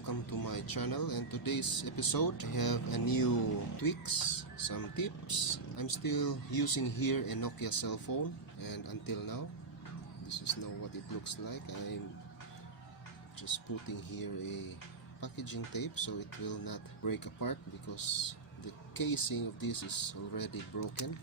welcome to my channel, and today's episode I have a new tweaks, some tips. I'm still using here a Nokia cell phone, and until now this is now what it looks like. I'm just putting here a packaging tape so it will not break apart because the casing of this is already broken.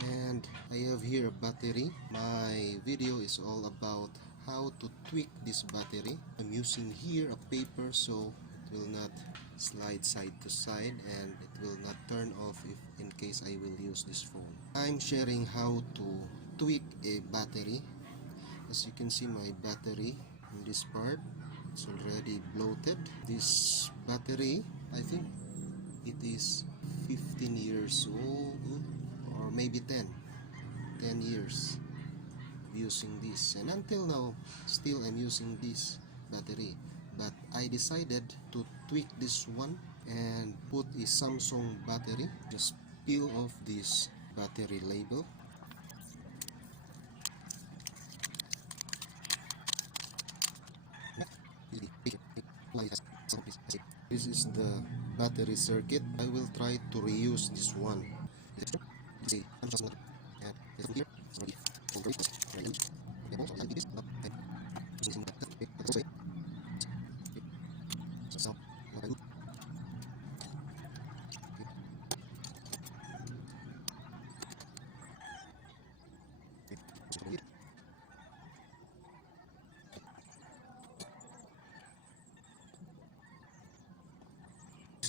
And I have here a battery. My video is all about how to tweak this battery. I'm using here a paper so it will not slide side to side and it will not turn off if in case I will use this phone. I'm sharing how to tweak a battery. As you can see, my battery in this part, it's already bloated. This battery, I think it is 15 years old, or maybe 10 years using this, and until now still I'm using this battery. But I decided to tweak this one and put a Samsung battery. Just peel off this battery label. This is the battery circuit. I will try to reuse this one. This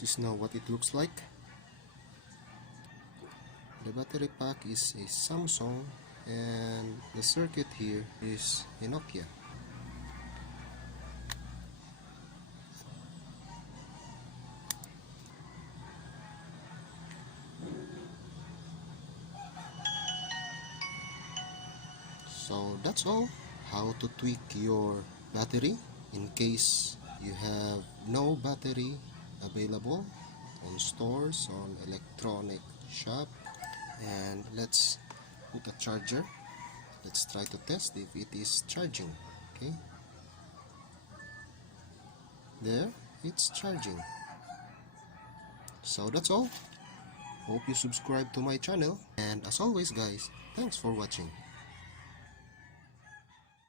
is now what it looks like. The battery pack is a Samsung and the circuit here is a Nokia. So that's all. How to tweak your battery in case you have no battery available on stores, on electronic shop. And let's put a charger. Let's try to test if it is charging. Okay, there, it's charging. So that's all. Hope you subscribe to my channel, and as always guys, thanks for watching.